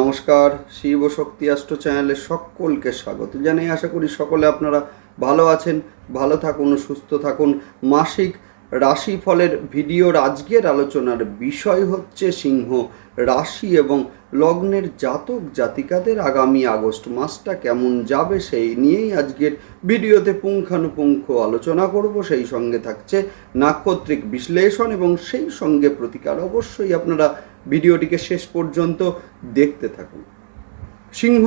নমস্কার, শিব শক্তি অ্যাস্ট্রো চ্যানেলে সকলকে স্বাগত জানাই। আশা করি সকলে আপনারা ভালো আছেন, ভালো থাকুন, সুস্থ থাকুন। মাসিক রাশিফলের ভিডিওর আজকের আলোচনার বিষয় হচ্ছে সিংহ রাশি এবং লগ্নের জাতক জাতিকাদের আগামী আগস্ট মাসটা কেমন যাবে সেই নিয়েই আজকের ভিডিওতে পুঙ্খানুপুঙ্খ আলোচনা করব। সেই সঙ্গে থাকছে নাক্ষত্রিক বিশ্লেষণ এবং সেই সঙ্গে প্রতিকার। অবশ্যই আপনারা ভিডিওটিকে শেষ পর্যন্ত দেখতে থাকুন। সিংহ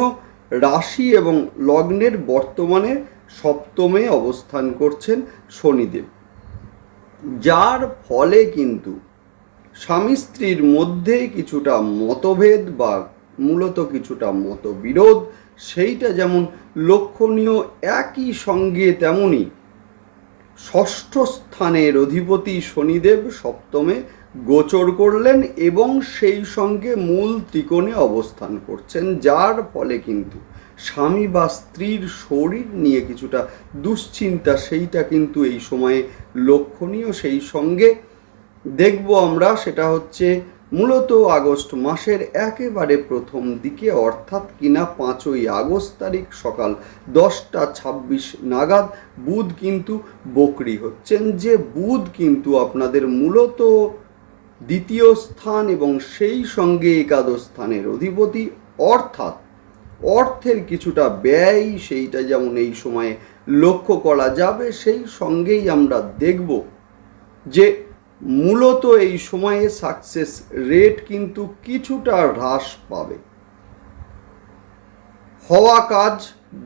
রাশি এবং লগ্নের বর্তমানে সপ্তমে অবস্থান করছেন শনিদেব। যার ফলে কিন্তু স্বামী স্ত্রীর মধ্যে কিছুটা মতভেদ বা মূলত কিছুটা মতবিরোধ, সেইটা যেমন লক্ষণীয়, একই সঙ্গে তেমনই ষষ্ঠ স্থানের অধিপতি শনিদেব সপ্তমে গোচর করলেন এবং সেই সঙ্গে মূল ত্রিকোণে অবস্থান করছেন, যার ফলে কিন্তু স্বামী বা স্ত্রীর শরীর নিয়ে কিছুটা দুশ্চিন্তা, সেইটা কিন্তু এই সময়ে লক্ষণীয়। সেই সঙ্গে দেখব আমরা, সেটা হচ্ছে মূলত আগস্ট মাসের একেবারে প্রথম দিকে, অর্থাৎ কিনা পাঁচই আগস্ট তারিখ সকাল দশটা ছাব্বিশ নাগাদ বুধ কিন্তু বকরি হচ্ছেন। যে বুধ কিন্তু আপনাদের মূলত দ্বিতীয় স্থান এবং সেই সঙ্গে একাদশ স্থানের অধিপতি, অর্থাৎ অর্থের কিছুটা ব্যয় সেইটা যেমন এই সময়ে লক্ষ্য করা যাবে, সেই সঙ্গেই আমরা দেখব যে মূলত এই সময়ে সাকসেস রেট কিন্তু কিছুটা হ্রাস পাবে। হওয়া কাজ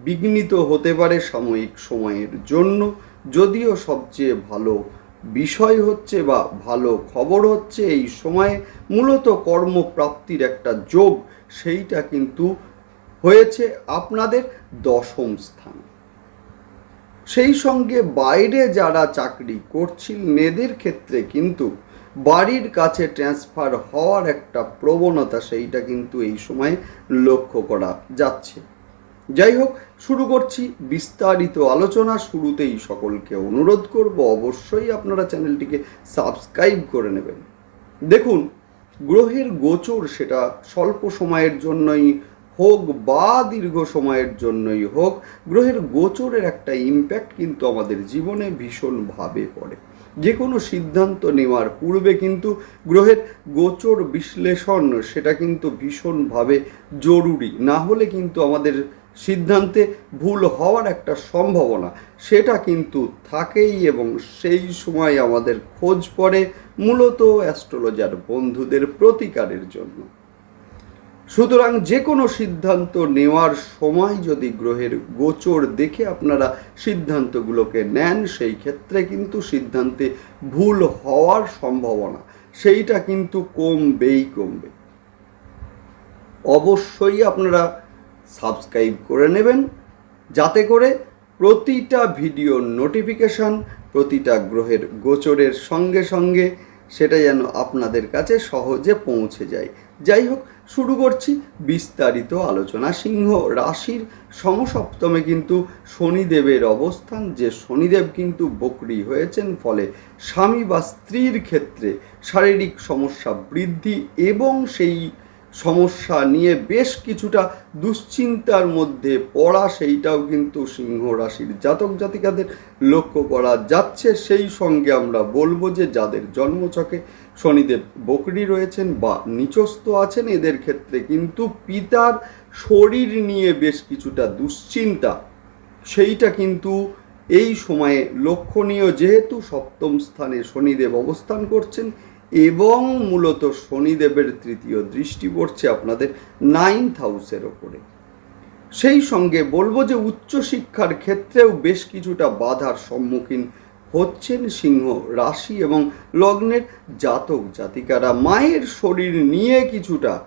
বিঘ্নিত হতে পারে সাময়িক সময়ের জন্য, যদিও সবচেয়ে ভালো বিষয় হচ্ছে বা ভালো খবর হচ্ছে, এই সময়ে মূলত কর্মপ্রাপ্তির একটা যোগ সেইটা কিন্তু হয়েছে আপনাদের দশম স্থান। সেই সঙ্গে বাইরে যারা চাকরি করছিলেন এদের ক্ষেত্রে কিন্তু বাড়ির কাছে ট্রান্সফার হওয়ার একটা প্রবণতা সেইটা কিন্তু এই সময়ে লক্ষ্য করা যাচ্ছে। যাই হোক, শুরু করছি বিস্তারিত আলোচনা। শুরুতেই সকলকে অনুরোধ করব, অবশ্যই আপনারা চ্যানেলটিকে সাবস্ক্রাইব করে নেবেন। দেখুন, গ্রহের গোচর সেটা স্বল্প সময়ের জন্যই হোক বা দীর্ঘ সময়ের জন্যই হোক, গ্রহের গোচরের একটা ইম্প্যাক্ট কিন্তু আমাদের জীবনে ভীষণভাবে পড়ে। যে কোনো সিদ্ধান্ত নেওয়ার পূর্বে কিন্তু গ্রহের গোচর বিশ্লেষণ সেটা কিন্তু ভীষণভাবে জরুরি। না হলে কিন্তু আমাদের সিদ্ধান্তে ভুল হওয়ার একটা সম্ভাবনা, সেটা কিন্তু থাকেই এবং সেই সময় আমাদের খোঁজ পড়ে মূলত অ্যাস্ট্রোলজার বন্ধুদের প্রতিকারের জন্য। সুতরাং যে কোনো সিদ্ধান্ত নেওয়ার সময় যদি গ্রহের গোচর দেখে আপনারা সিদ্ধান্তগুলোকে নেন, সেই ক্ষেত্রে কিন্তু সিদ্ধান্তে ভুল হওয়ার সম্ভাবনা, সেইটা কিন্তু কমবেই কমবে। অবশ্যই আপনারা সাবস্ক্রাইব করে নেবেন, যাতে করে প্রতিটা ভিডিওর নোটিফিকেশন প্রতিটা গ্রহের গোচরের সঙ্গে সঙ্গে সেটা যেন আপনাদের কাছে সহজে পৌঁছে যায়। যাই হোক, শুরু করছি বিস্তারিত আলোচনা। সিংহ রাশির সমসপ্তমে কিন্তু শনিদেবের অবস্থান। যে শনিদেব কিন্তু বকরি হয়েছেন, ফলে স্বামী বা স্ত্রীর ক্ষেত্রে শারীরিক সমস্যা বৃদ্ধি এবং সেই সমস্যা নিয়ে বেশ কিছুটা দুশ্চিন্তার মধ্যে পড়া সেইটাও কিন্তু সিংহ রাশির জাতক জাতিকাদের লক্ষ্য করা যাচ্ছে। সেই সঙ্গে আমরা বলব যে, যাদের জন্মছকে শনিদেব বকরি রয়েছেন বা নিচস্থ আছেন, এদের ক্ষেত্রে কিন্তু পিতার শরীর নিয়ে বেশ কিছুটা দুশ্চিন্তা। সেইটা কিন্তু এই সময়ে লক্ষণীয়, যেহেতু সপ্তম স্থানে শনিদেব অবস্থান করছেন এবং মূলত শনিদেবের তৃতীয় দৃষ্টি পড়ছে আপনাদের নাইন্থ হাউসের ওপরে। সেই সঙ্গে বলব যে উচ্চশিক্ষার ক্ষেত্রেও বেশ কিছুটা বাধার সম্মুখীন হচ্ছেন সিংহ রাশি এবং লগ্নের জাতক জাতিকারা। মায়ের শরীর নিয়ে কিছুটা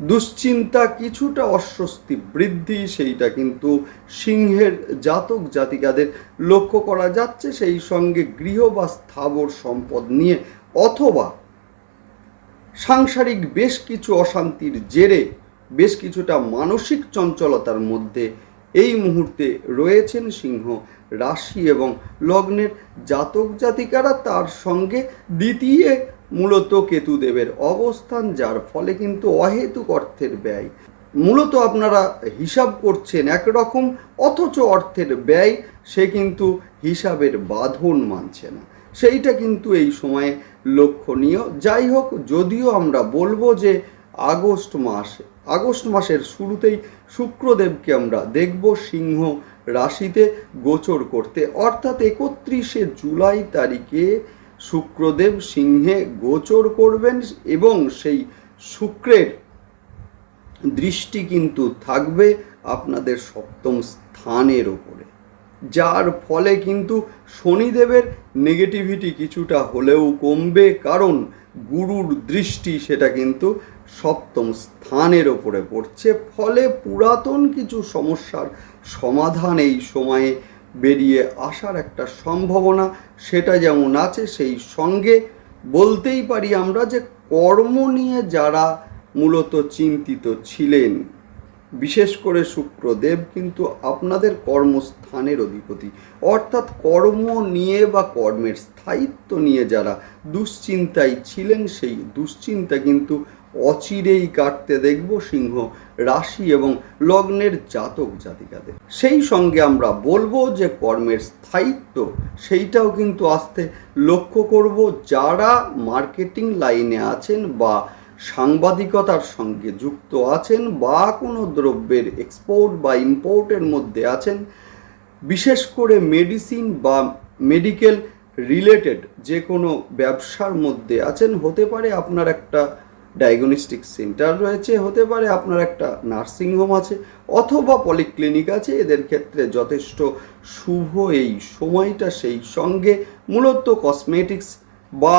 দুশ্চিন্তা কিছুটা অস্বস্তি বৃদ্ধি, সেইটা কিন্তু সিংহের জাতক জাতিকাদের লক্ষ্য করা যাচ্ছে। সেই সঙ্গে গৃহ বা স্থাবর সম্পদ নিয়ে অথবা সাংসারিক বেশ কিছু অশান্তির জেরে বেশ কিছুটা মানসিক চঞ্চলতার মধ্যে এই মুহূর্তে রয়েছেন সিংহ রাশি এবং লগ্নের জাতক জাতিকারা। তার সঙ্গে দ্বিতীয় মূলত কেতুদেবের অবস্থান, যার ফলে কিন্তু অহেতুক অর্থের ব্যয়। মূলত আপনারা হিসাব করছেন একরকম, অথচ অর্থের ব্যয় সে কিন্তু হিসাবের বাঁধন মানছে না। সেইটা কিন্তু এই সময়ে লক্ষণীয়। যাই হোক, যদিও আমরা বলব যে আগস্ট মাস, আগস্ট মাসের শুরুতেই শুক্রদেবকে আমরা দেখব সিংহ রাশিতে গোচর করতে। অর্থাৎ একত্রিশে জুলাই তারিখে শুক্রদেব সিংহে গোচর করবেন এবং সেই শুক্রের দৃষ্টি কিন্তু থাকবে আপনাদের সপ্তম স্থানের ওপরে। যার ফলে কিন্তু শনিদেবের নেগেটিভিটি কিছুটা হলেও কমবে, কারণ গুরুর দৃষ্টি সেটা কিন্তু সপ্তম স্থানের ওপরে পড়ছে। ফলে পুরাতন কিছু সমস্যার সমাধান এই সময়ে বেরিয়ে আসার একটা সম্ভাবনা সেটা যেমন আছে, সেই সঙ্গে বলতেই পারি আমরা যে কর্ম নিয়ে যারা মূলত চিন্তিত ছিলেন, বিশেষ করে শুক্রদেব কিন্তু আপনাদের কর্মস্থানের অধিপতি। অর্থাৎ কর্ম নিয়ে বা কর্মের স্থায়িত্ব নিয়ে যারা দুশ্চিন্তায় ছিলেন, সেই দুশ্চিন্তা কিন্তু অচিরেই কাটতে দেখব সিংহ। রাশি এবং লগ্নের জাতক জাতিকাদের। সেই সঙ্গে আমরা বলব যে কর্মের স্থায়িত্ব, সেইটাও কিন্তু আসতে লক্ষ্য করব যারা মার্কেটিং লাইনে আছেন বা সাংবাদিকতার সঙ্গে যুক্ত আছেন বা কোনো দ্রব্যের এক্সপোর্ট বা ইম্পোর্টের মধ্যে আছেন, বিশেষ করে মেডিসিন বা মেডিকেল রিলেটেড যে কোনো ব্যবসার মধ্যে আছেন, হতে পারে আপনার একটা ডায়াগনস্টিক সেন্টার রয়েছে, হতে পারে আপনার একটা নার্সিংহোম আছে অথবা পলিক্লিনিক আছে, এদের ক্ষেত্রে যথেষ্ট শুভ এই সময়টা সেই সঙ্গে। মূলত কসমেটিক্স বা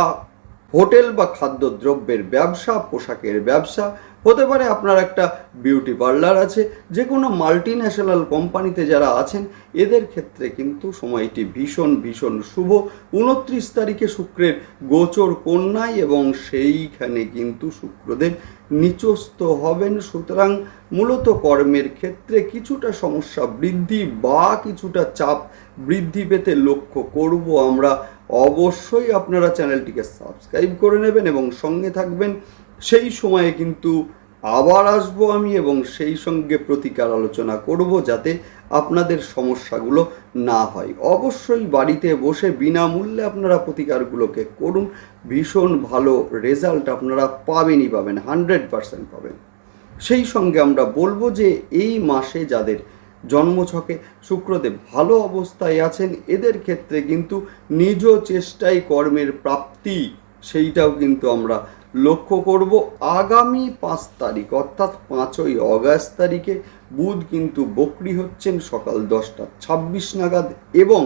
হোটেল বা খাদ্যদ্রব্যের ব্যবসা, পোশাকের ব্যবসা, হতে পারে আপনার একটা বিউটি পার্লার আছে যে কোনো মাল্টি ন্যাশনাল কোম্পানিতে যারা আছেন, এদের ক্ষেত্রে কিন্তু সময়টি ভীষণ ভীষণ শুভ। উনত্রিশ তারিখে শুক্রের গোচর কন্যায় এবং সেইখানে কিন্তু শুক্রদেব নিচস্থ হবেন। সুতরাং মূলত কর্মের ক্ষেত্রে কিছুটা সমস্যা বৃদ্ধি বা কিছুটা চাপ বৃদ্ধি পেতে লক্ষ্য করব আমরা। অবশ্যই আপনারা চ্যানেলটিকে সাবস্ক্রাইব করে নেবেন এবং সঙ্গে থাকবেন। সেই সময়ে কিন্তু আবার আসব আমি এবং সেই সঙ্গে প্রতিকার আলোচনা করব যাতে আপনাদের সমস্যাগুলো না হয়। অবশ্যই বাড়িতে বসে বিনামূল্যে আপনারা প্রতিকারগুলোকে করুন। ভীষণ ভালো রেজাল্ট আপনারা পাবেনই পাবেন, হান্ড্রেড পারসেন্ট পাবেন। সেই সঙ্গে আমরা বলব যে এই মাসে যাদের জন্মছকে শুক্রদেব ভালো অবস্থায় আছেন, এদের ক্ষেত্রে কিন্তু নিজ চেষ্টায় কর্মের প্রাপ্তি, সেইটাও কিন্তু আমরা লক্ষ্য করব। আগামী পাঁচ তারিখ, অর্থাৎ পাঁচই অগাস্ট তারিখে বুধ কিন্তু বকরি হচ্ছেন সকাল দশটা ছাব্বিশ নাগাদ এবং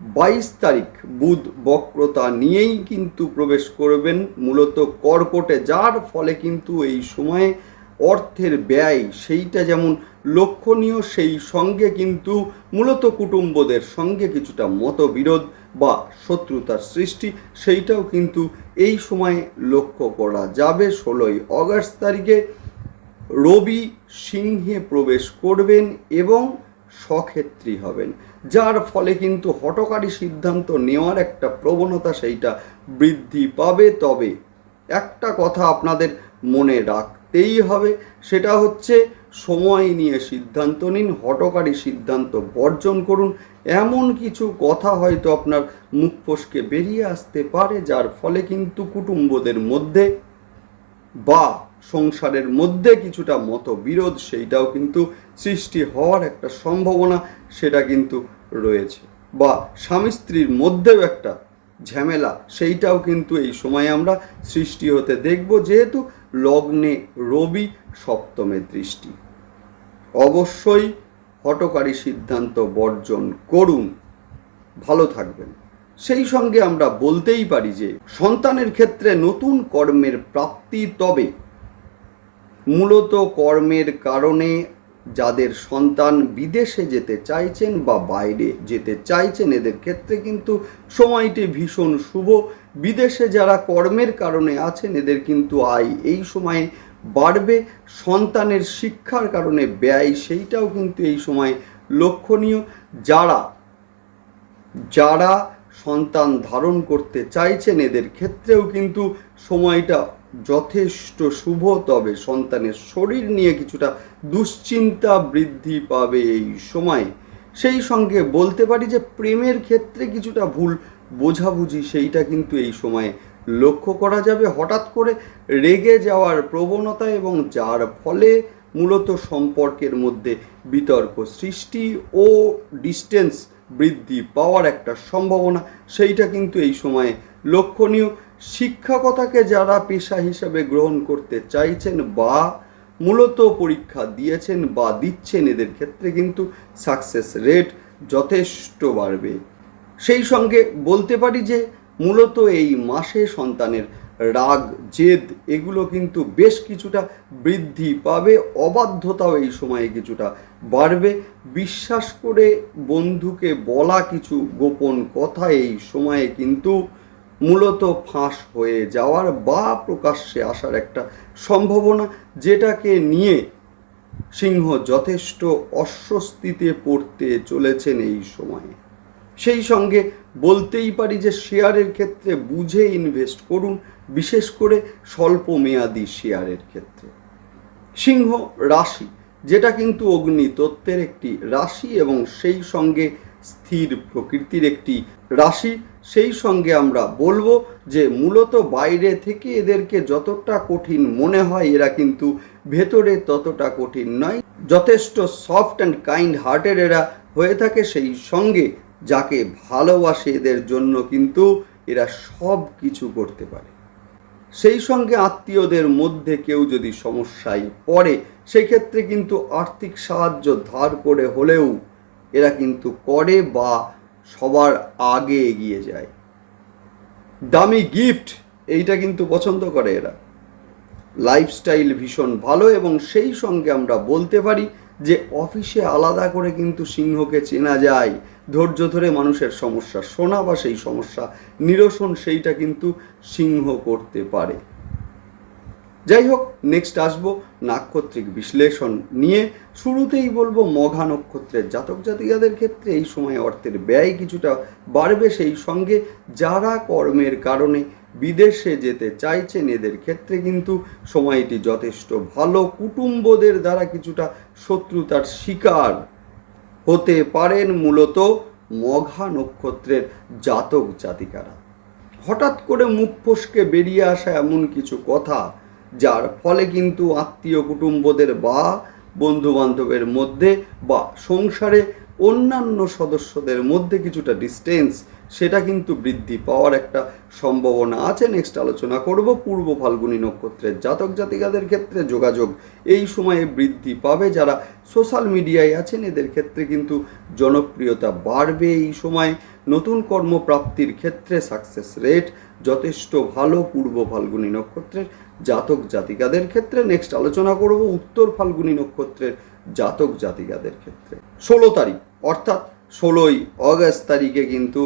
বাইশ তারিখ বুধ বক্রতা নিয়েই কিন্তু প্রবেশ করবেন মূলত কর্কটে, যার ফলে কিন্তু এই সময়ে অর্থের ব্যয় সেইটা যেমন লক্ষণীয় সেই সঙ্গে কিন্তু মূলত কুটুম্বদের সঙ্গে কিছুটা মতবিরোধ বা শত্রুতার সৃষ্টি, সেইটাও কিন্তু এই সময়ে লক্ষ্য করা যাবে। ষোলোই অগস্ট তারিখে রবি সিংহে প্রবেশ করবেন এবং সক্ষেত্রী হবেন, যার ফলে কিন্তু হটকারী সিদ্ধান্ত নেওয়ার একটা প্রবণতা সেইটা বৃদ্ধি পাবে। তবে একটা কথা আপনাদের মনে রাখতেই হবে, সেটা হচ্ছে সময় নিয়ে সিদ্ধান্ত নিন, হটকারী সিদ্ধান্ত বর্জন করুন। এমন কিছু কথা হয়তো আপনার মুখ ফসকে বেরিয়ে আসতে পারে, যার ফলে কিন্তু কুটুম্বদের মধ্যে বা সংসারের মধ্যে কিছুটা মতবিরোধ, সেইটাও কিন্তু সৃষ্টি হওয়ার একটা সম্ভাবনা সেটা কিন্তু রয়েছে। বা স্বামী স্ত্রীর মধ্যেও একটা ঝামেলা, সেইটাও কিন্তু এই সময় আমরা সৃষ্টি হতে দেখব, যেহেতু লগ্নে রবি সপ্তমের দৃষ্টি। অবশ্যই হটকারী সিদ্ধান্ত বর্জন করুন। ভালো থাকবেন। সেই সঙ্গে আমরা বলতেই পারি যে, সন্তানের ক্ষেত্রে নতুন কর্মের প্রাপ্তি তবে। মূলত কর্মের কারণে যাদের সন্তান বিদেশে যেতে চাইছেন বা বাইরে যেতে চাইছেন, এদের ক্ষেত্রে কিন্তু সময়টি ভীষণ শুভ। বিদেশে যারা কর্মের কারণে আছেন, এদের কিন্তু আয় এই সময়ে বাড়বে, সন্তানের শিক্ষার কারণে ব্যয় সেইটাও কিন্তু এই সময় লক্ষণীয়। যারা যারা সন্তান ধারণ করতে চাইছেন, এদের ক্ষেত্রেও কিন্তু সময়টা যথেষ্ট শুভ, তবে সন্তানের শরীর নিয়ে কিছুটা দুশ্চিন্তা বৃদ্ধি পাবে এই সময়ে। সেই সঙ্গে বলতে পারি যে, প্রেমের ক্ষেত্রে কিছুটা ভুল বোঝাবুঝি, সেইটা কিন্তু এই সময়ে লক্ষ্য করা যাবে হঠাৎ করে রেগে যাওয়ার প্রবণতা এবং যার ফলে মূলত সম্পর্কের মধ্যে বিতর্ক সৃষ্টি ও ডিস্টেন্স বৃদ্ধি পাওয়ার একটা সম্ভাবনা, সেইটা কিন্তু এই সময়ে লক্ষণীয়। শিক্ষকতাকে যারা পেশা হিসাবে গ্রহণ করতে চাইছেন বা মূলত পরীক্ষা দিয়েছেন বা দিচ্ছেন, এদের ক্ষেত্রে কিন্তু সাকসেস রেট যথেষ্ট বাড়বে। সেই সঙ্গে বলতে পারি যে মূলত এই মাসে সন্তানের রাগ, জেদ, এগুলো কিন্তু বেশ কিছুটা বৃদ্ধি পাবে। অবাধ্যতাও এই সময়ে কিছুটা বাড়বে। বিশ্বাস করে বন্ধুকে বলা কিছু গোপন কথা এই সময়ে কিন্তু মূলত ফাঁস হয়ে যাওয়ার বা প্রকাশ্যে আসার একটা সম্ভাবনা, যেটাকে নিয়ে সিংহ যথেষ্ট অস্বস্তিতে পড়তে চলেছেন এই সময়ে। সেই সঙ্গে বলতেই পারি যে শেয়ারের ক্ষেত্রে বুঝে ইনভেস্ট করুন, বিশেষ করে স্বল্প মেয়াদি শেয়ারের ক্ষেত্রে। সিংহ রাশি, যেটা কিন্তু অগ্নি তত্ত্বের একটি রাশি এবং সেই সঙ্গে স্থির প্রকৃতির একটি রাশি। সেই সঙ্গে আমরা বলব যে মূলত বাইরে থেকে এদেরকে যতটা কঠিন মনে হয়, এরা কিন্তু ভেতরে ততটা কঠিন নয়। যথেষ্ট সফট অ্যান্ড কাইন্ড হার্টের এরা হয়ে থাকে। সেই সঙ্গে যাকে ভালোবাসে এদের জন্য কিন্তু এরা সব কিছু করতে পারে। সেই সঙ্গে আত্মীয়দের মধ্যে কেউ যদি সমস্যায় পড়ে, সেক্ষেত্রে কিন্তু আর্থিক সাহায্য ধার করে হলেও এরা কিন্তু করে বা সবার আগে এগিয়ে যায়। দামি গিফট এইটা কিন্তু পছন্দ করে এরা। লাইফস্টাইল ভীষণ ভালো এবং সেই সঙ্গে আমরা বলতে পারি যে অফিসে আলাদা করে কিন্তু সিংহকে চেনা যায়। ধৈর্য ধরে মানুষের সমস্যা শোনা বা সেই সমস্যা নিরসন সেইটা কিন্তু সিংহ করতে পারে। যাই হোক নেক্সট আসব নাক্ষত্রিক বিশ্লেষণ নিয়ে। শুরুতেই বলব মঘা নক্ষত্রের জাতক জাতিকাদের ক্ষেত্রে এই সময় অর্থের ব্যয় কিছুটা বাড়বে সেই সঙ্গে যারা কর্মের কারণে বিদেশে যেতে চাইছেন এদের ক্ষেত্রে কিন্তু সময়টি যথেষ্ট ভালো। কুটুম্বদের দ্বারা কিছুটা শত্রুতার শিকার হতে পারেন মূলত মঘা নক্ষত্রের জাতক জাতিকারা। হঠাৎ করে মুখ ফসকে বেরিয়ে আসা এমন কিছু কথা, যার ফলে কিন্তু আত্মীয় কুটুম্বদের বা বন্ধু বান্ধবের মধ্যে বা সংসারে অন্যান্য সদস্যদের মধ্যে কিছুটা ডিস্টেন্স সেটা কিন্তু বৃদ্ধি পাওয়ার একটা সম্ভাবনা আছে। নেক্সট আলোচনা করব পূর্ব ফাল্গুনী নক্ষত্রের জাতক জাতিকাদের ক্ষেত্রে যোগাযোগ এই সময়ে বৃদ্ধি পাবে। যারা সোশ্যাল মিডিয়ায় আছেন, এদের ক্ষেত্রে কিন্তু জনপ্রিয়তা বাড়বে এই সময়। নতুন কর্মপ্রাপ্তির ক্ষেত্রে সাকসেস রেট যথেষ্ট ভালো পূর্ব ফাল্গুনী নক্ষত্রের জাতক জাতিকাদের ক্ষেত্রে। নেক্সট আলোচনা করব উত্তর ফাল্গুনী নক্ষত্রের জাতক জাতিকাদের ক্ষেত্রে। ষোলো তারিখ, অর্থাৎ ষোলোই অগস্ট তারিখে কিন্তু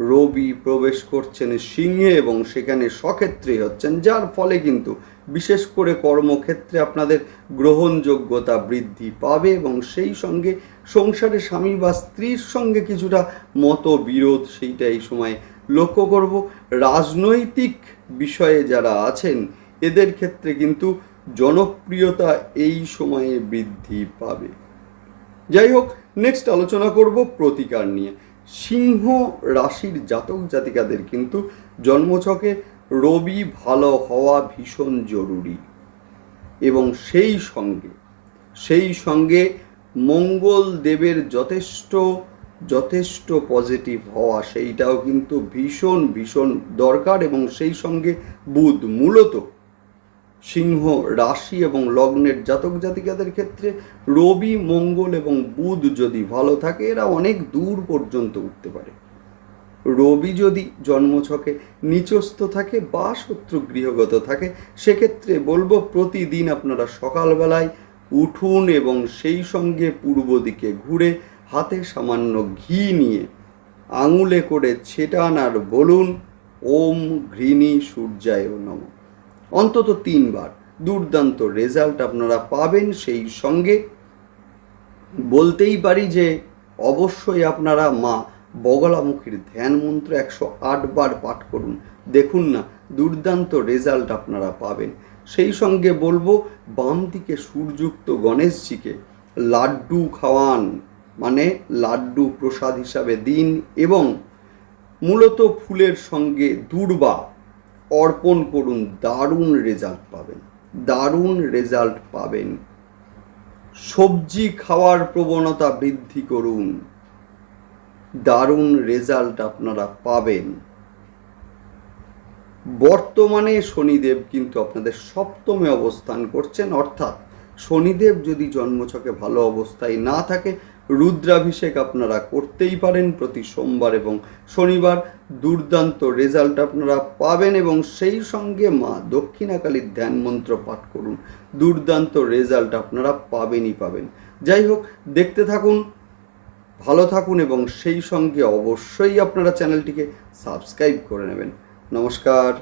রবি প্রবেশ করছেন সিংহে এবং সেখানে সক্ষেত্রে হচ্ছেন। যার ফলে কিন্তু বিশেষ করে কর্মক্ষেত্রে আপনাদের গ্রহণযোগ্যতা বৃদ্ধি পাবে এবং সেই সঙ্গে সংসারে স্বামী বা স্ত্রীর সঙ্গে কিছুটা মতবিরোধ সেইটা এই সময় লক্ষ্য করব। রাজনৈতিক বিষয়ে যারা আছেন, এদের ক্ষেত্রে কিন্তু জনপ্রিয়তা এই সময়ে বৃদ্ধি পাবে। যাই হোক নেক্সট আলোচনা করব প্রতিকার নিয়ে। সিংহ রাশির জাতক জাতিকাদের কিন্তু জন্মছকে রবি ভালো হওয়া ভীষণ জরুরি। এবং সেই সঙ্গে সেই সঙ্গে মঙ্গল দেবের যথেষ্ট যথেষ্ট পজিটিভ হওয়া সেইটাও কিন্তু ভীষণ ভীষণ দরকার এবং সেই সঙ্গে বুধ মূলত সিংহ, রাশি এবং লগ্নের জাতক জাতিকাদের ক্ষেত্রে রবি, মঙ্গল এবং বুধ যদি ভালো থাকে, এরা অনেক দূর পর্যন্ত উঠতে পারে। রবি যদি জন্মছকে নিচস্থ থাকে বা শত্রু গৃহগত থাকে, সেক্ষেত্রে বলব প্রতিদিন আপনারা সকালবেলায় উঠুন এবং সেই সঙ্গে পূর্ব দিকে ঘুরে হাতে সামান্য ঘি নিয়ে আঙুলে করে ছেটান আর বলুন, ওম ঘৃণী সূর্যায় নম। অন্তত তিনবার। দুর্দান্ত রেজাল্ট আপনারা পাবেন সেই সঙ্গে। বলতেই পারি যে, অবশ্যই আপনারা মা বগলামুখীর ধ্যান মন্ত্র একশো বার পাঠ করুন। দেখুন না, দুর্দান্ত রেজাল্ট আপনারা পাবেন। সেই সঙ্গে বলব, বাম দিকে সূর্যুক্ত গণেশজিকে লাড্ডু খাওয়ান মানে লাড্ডু প্রসাদ হিসাবে দিন এবং মূলত ফুলের সঙ্গে দূর্বা অর্পণ করুন, দারুণ রেজাল্ট পাবেন, দারুণ রেজাল্ট পাবেন। সবজি খাওয়ার প্রবণতা বৃদ্ধি করুন, দারুণ রেজাল্ট আপনারা পাবেন। বর্তমানে শনিদেব কিন্তু আপনাদের সপ্তমে অবস্থান করছেন, অর্থাৎ শনিদেব যদি জন্মছকে ভালো অবস্থায় না থাকে রুদ্রাভিষেক আপনারা করতেই পারেন প্রতি সোমবার এবং শনিবার। দুর্দান্ত রেজাল্ট আপনারা পাবেন এবং সেই সঙ্গে মা দক্ষিণাকালীর ধ্যান মন্ত্র পাঠ করুন। দুর্দান্ত রেজাল্ট আপনারা পাবেনই পাবেন। যাই হোক, দেখতে থাকুন, ভালো থাকুন এবং সেই সঙ্গে অবশ্যই আপনারা চ্যানেলটিকে সাবস্ক্রাইব করে নেবেন। নমস্কার।